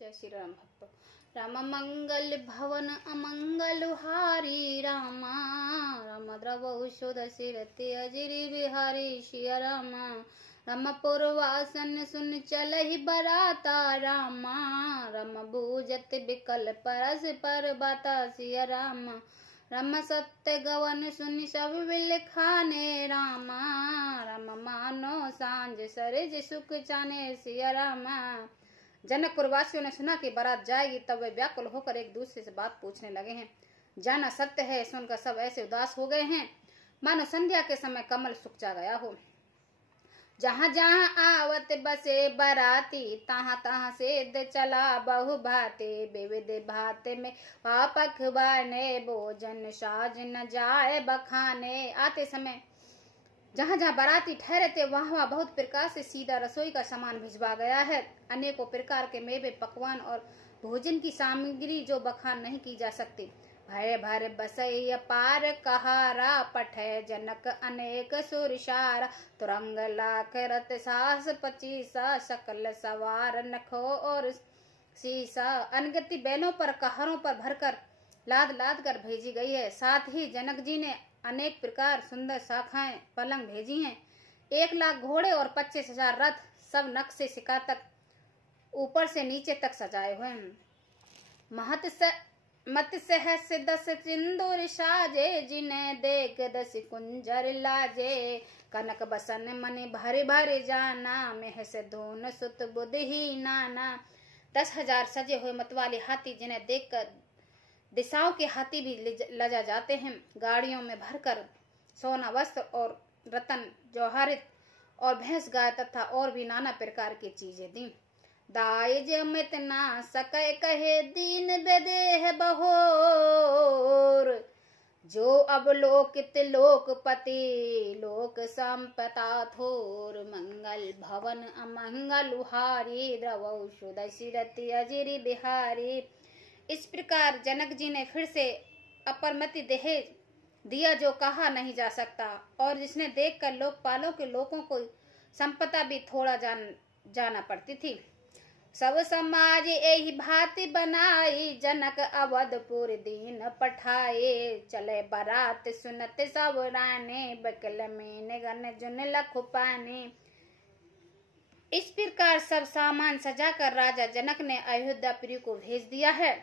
जय श्री राम भक्तों। राम मंगल भवन अमंगल हारी रामा, राम द्रवौ शुद सिरति अजिरि बिहारी सिया रामा। राम पूर्वासन सुन चलहि बराता रामा, राम बूझत बिकल परस पर बाता सिया रामा। राम सत्य गवन सुनि सब विल खाने रामा, राम मानो सांझ सरज सुख चाने सिया रामा। जनकपुर वासियों ने सुना कि बारात जाएगी, तब वे व्याकुल होकर एक दूसरे से बात पूछने लगे हैं। जाना सत्य है सुनकर सब ऐसे उदास हो गए हैं मानो संध्या के समय कमल सूख जा गया हो। जहाँ जहाँ आवत बसे बराती, तहाँ तहाँ से चला बहु भाते। विविध भाते में पापक बने, भोजन साज न जाए बखाने। आते समय जहाँ जहाँ बाराती ठहरे थे वहाँ वहाँ बहुत प्रकार से सीधा रसोई का सामान भिजवा गया है। अनेकों प्रकार के मेवे पकवान और भोजन की सामग्री जो बखान नहीं की जा सकती। भय भर बसई पार कहारा, पठे जनक अनेक सुरसारा। तुरंग लाख रत सास पचीसा, सकल सवार नखो और सीसा। अनगति बैलों पर कहारों पर भरकर लाद लाद कर भेजी गई है। साथ ही जनक जी ने अनेक प्रकार सुंदर शाखाएं पलंग भेजी हैं। 1 लाख घोड़े और 25,000 रथ, सब नक से शिकार तक ऊपर से नीचे तक सजाए हुए हैं। मत सहस 10 सिंदूर साजे, जिन्हें देख 10 कुंजर लाजे। कनक बसन मन भरे भरे जाना, महस धून सुत बुध ही नाना। 10,000 सजे हुए मतवाले हाथी, जिन्हें देखकर दिशाओं के हाथी भी लजा जाते हैं। गाड़ियों में भरकर सोना वस्त्र और रतन जौहरित और भैंस गाय तथा और भी नाना प्रकार की चीजें दी। दाइज अमित ना सके कहे, दीन बेदेह बहोर। जो अब लोकित लोकपति, लोक संपता थोर। मंगल भवन अमंगल हारी, द्रवौ शुद सिरति अजिरि बिहारी। इस प्रकार जनक जी ने फिर से अपरमति दहेज दिया, जो कहा नहीं जा सकता, और जिसने देखकर लोकपालों के लोगों को संपदा भी थोड़ा जाना पड़ती थी। सब समाज यही भांति बनाई, जनक अवधपुर दीन पठाए। चले बारात सुनत सब राने, बकल में गन जुन लखु पाने। इस प्रकार सब सामान सजाकर राजा जनक ने अयोध्यापुरी को भेज दिया है।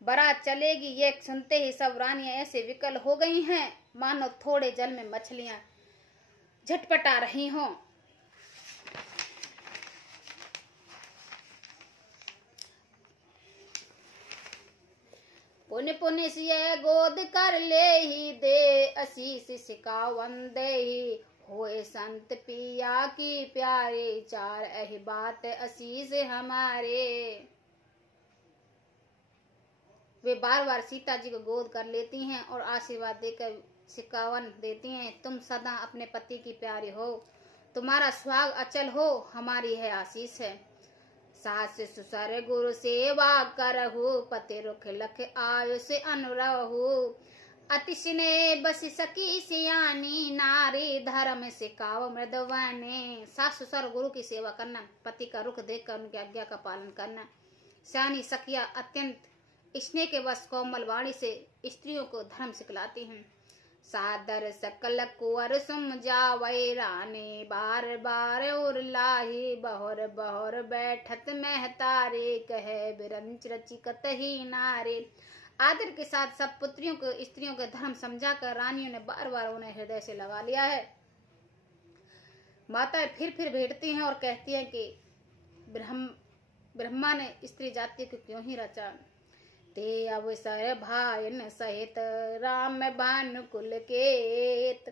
बारात चलेगी ये सुनते ही सब रानियां ऐसे विकल हो गई हैं मानो थोड़े जल में मछलियां झटपटा रही हों। पुण्य पुण्य सिय गोद कर ले ही दे, आशीष सिकावन दे ही। होए संत पिया की प्यारे, चार अहि बात आशीष हमारे। वे बार बार सीता जी को गोद कर लेती हैं और आशीर्वाद देकर सिकावन देती हैं। तुम सदा अपने पति की प्यारी हो, तुम्हारा स्वाग अचल हो, हमारी है आशीष है। सास ससुर गुरु सेवा करहु, पति रुख लख आयुष अनुरहु। अति स्नेह बस सकी सियानी, नारी धर्म सिखाओ मृदवाने। सास ससुर गुरु की सेवा करना, पति का रुख देखकर उनकी आज्ञा का पालन करना। सियानी सखिया अत्यंत स्नेह के वश कोमल वाणी से स्त्रियों को धर्म सिखलाती हैं। सादर सकल कुंवर सुम जावै रानी, बार बार और लाही। बहोर बहोर बैठत महतारे, कहे बिरंच रची कतही नारे। आदर के साथ सब पुत्रियों को स्त्रियों के धर्म समझाकर रानियों ने बार बार उन्हें हृदय से लगा लिया है। माताएं फिर भेटती हैं और कहती हैं कि ब्रह्मा ने स्त्री जाति को क्यों ही रचा। ते अवसर भायन सहित, राम भानुकुल केत।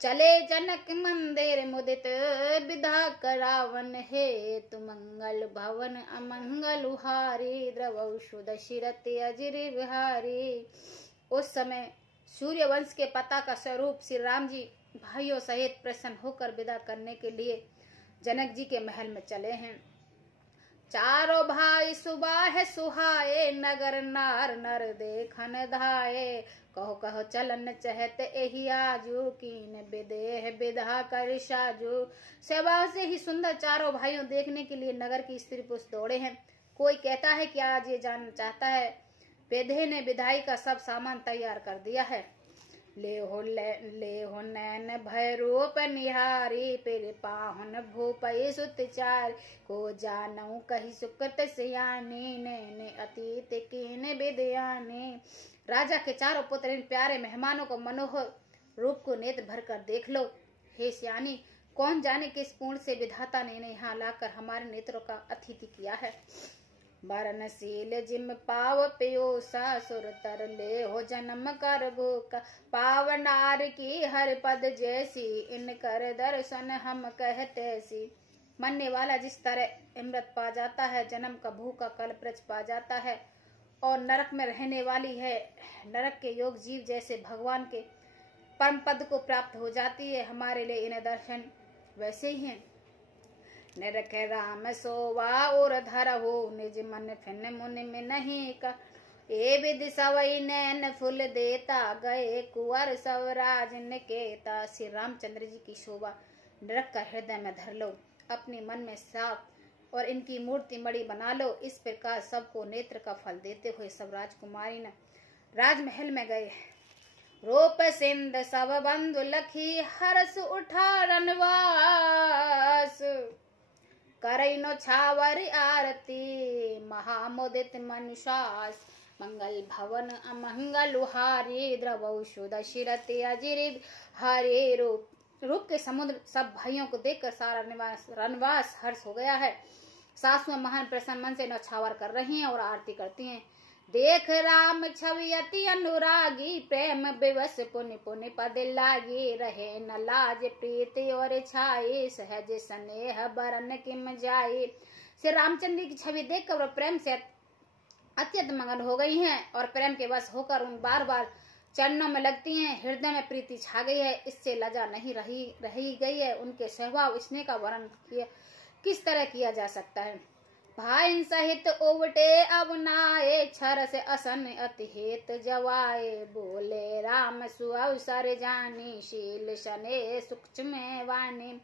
चले जनक मंदिर मुदित, विधा करावन हेतु। मंगल भवन अमंगल हारी, द्रवौ शुद सिरति अजिरि बिहारी। उस समय सूर्यवंश के पताका स्वरूप श्री राम जी भाइयों सहित प्रसन्न होकर विदा करने के लिए जनक जी के महल में चले हैं। चारों भाई सुबाह सुहाए, नगर नार नर देखन धाये। कहो कहो चलन चहत एहि आजू, कीन विदेह विधा कर साजू। स्वभाव से ही सुंदर चारों भाइयों देखने के लिए नगर की स्त्री पुरुष दौड़े हैं। कोई कहता है कि आज ये जानना चाहता है। बेधे ने विदाई का सब सामान तैयार कर दिया है। ले हो नैन भय रूप निहारी, फिर पाहुन भूपई सुतचार, को जानऊ कही सुकृत सियानी, ने अतीत कीन विद्यानी। राजा के चारों पुत्र इन प्यारे मेहमानों को मनोहर रूप को नेत्र भर कर देख लो। हे सियानी, कौन जाने किस पूर्ण से विधाता ने इन्हें यहाँ लाकर हमारे नेत्रों का अतिथि किया है। मरणशील जिम पाव पियोसा, सुर तर ले हो जन्म कर भूखा, पावनार की हर पद जैसी, इन कर दर्शन हम कहते सी। मरने वाला जिस तरह अमृत पा जाता है, जन्म का भूखा कल्पवृक्ष पा जाता है, और नरक में रहने वाली है नरक के योग जीव जैसे भगवान के परम पद को प्राप्त हो जाती है, हमारे लिए इन्हें दर्शन वैसे ही हैं। निरख राम सोवा और धर हो, निज मन फिन मुनि में नहीं का, ए विधि सवई नैन फुल देता, गए कुंवर सवराज निकेता। श्री रामचंद्र जी की शोभा निरख का हृदय में धर लो, अपने मन में साफ और इनकी मूर्ति मणि बना लो। इस प्रकार सबको नेत्र का फल देते हुए सब राजकुमारी ने राजमहल में गए। रूप सिंध सब बंधु लखी, हरस उठा रनवास, करैनो छावर आरती, महामुदित मनुषास। मंगल भवन अमंगल हारी, द्रवौ शुद शिरति अजिर हरे। रूप के समुद्र सब भाइयों को देखकर सारा रनवास हर्ष हो गया है। सासुएं महान प्रसन्न मन से नौछावर कर रही हैं और आरती करती हैं। देख राम छवि अति अनुरागी, प्रेम विवश पुनि पुनि पद लागी, रहे न लाज प्रीति और छाई, सहज स्नेह बरन किम जाई। श्री रामचंद्र की छवि देखकर वह प्रेम से अत्यंत मगन हो गई हैं और प्रेम के वश होकर उन बार बार चरणों में लगती हैं। हृदय में प्रीति छा गई है, इससे लजा नहीं रही गई है। उनके स्वभाव स्नेह का वर्णन किस तरह किया जा सकता है। भाई सहित उवटे अब नाये, छर से असन अति हेत जवाए, बोले राम सुअवसर जानी, शील शने सूक्ष्म वाणी।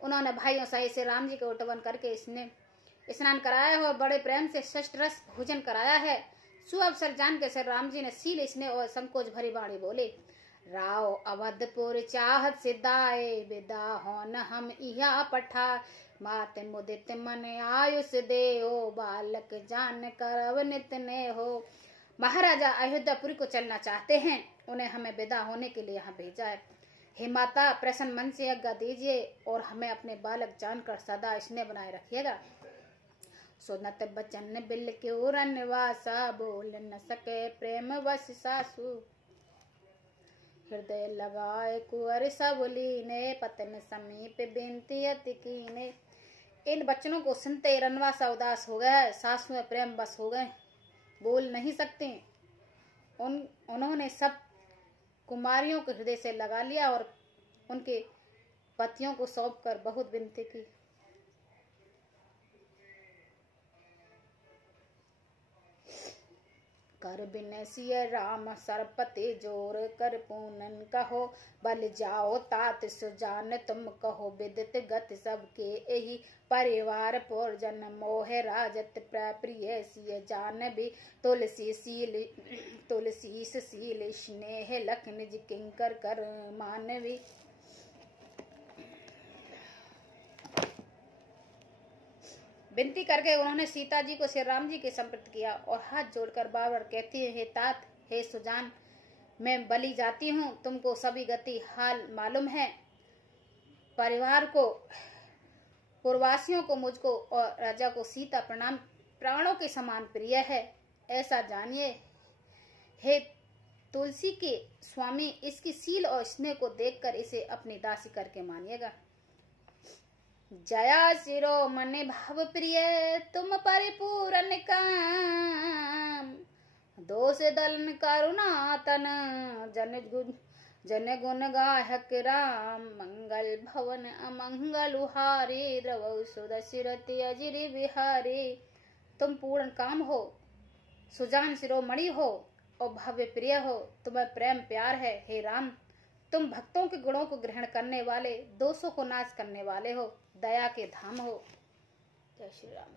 उन्होंने भाइयों सहित से राम जी को उठवन करके स्नान कराया और बड़े प्रेम से षष्ठरस भोजन कराया है। सुअवसर जान के श्री राम जी ने सील स्नेह और संकोच भरी वाणी बोले, राव अवधपुर चाहत सिदाए, विदा होन हम इहा पठा, मात मुदित मन आयुष दे, ओ बालक जान करव नित ने हो। महाराजा अयोध्यापुरी को चलना चाहते हैं, उन्हें हमें विदा होने के लिए यहाँ भेजा है। हे माता, प्रसन्न मन से आज्ञा दीजिए और हमें अपने बालक जानकर सदा स्नेह बनाए रखिएगा। सुनत बचन बिल क्यों रनवासा, बोल न सके प्रेम वश सासु, हृदय लगाए कुंवर सब लीने, पतन समीप बिनती अति कीने। इन बच्चनों को सुनते रनवासा उदास हो गया, सासुएं प्रेम बस हो गए, बोल नहीं सकते। उन्होंने सब कुमारियों को हृदय से लगा लिया और उनके पतियों को सौंप कर बहुत विनती की। कर बिनसिय राम सरपति जोर, कर पूनन कहो बल जाओ तात सुजान, तुम कहो विदित गति सबके एही, परिवार पुर जन मोह राजत प्रिय सिय जान भी, तुलसी सील स्नेह लख निज किंकर कर मानवी। विनती करके उन्होंने सीता जी को श्री राम जी के समर्पित किया और हाथ जोड़कर बार बार कहती है, हे तात, हे सुजान, मैं बलि जाती हूँ, तुमको सभी गति हाल मालूम है। परिवार को, पूर्ववासियों को, मुझको और राजा को सीता प्रणाम प्राणों के समान प्रिय है, ऐसा जानिए। हे तुलसी के स्वामी, इसकी सील और स्नेह को देखकर इसे अपनी दासी करके मानिएगा। जया शिरो मन भाव प्रिय, तुम परिपूर्ण काम, दोष दलन करुणा तन, जन गुण गाहक राम। मंगल भवन अमंगल हारी, द्रवौ सुद शिरति अजिर बिहारी। तुम पूर्ण काम हो, सुजान शिरोमणि हो और भव्य प्रिय हो, तुम्हें प्रेम प्यार है। हे राम, तुम भक्तों के गुणों को ग्रहण करने वाले, दोषों को नाश करने वाले हो, दया के धाम हो। जय श्री राम।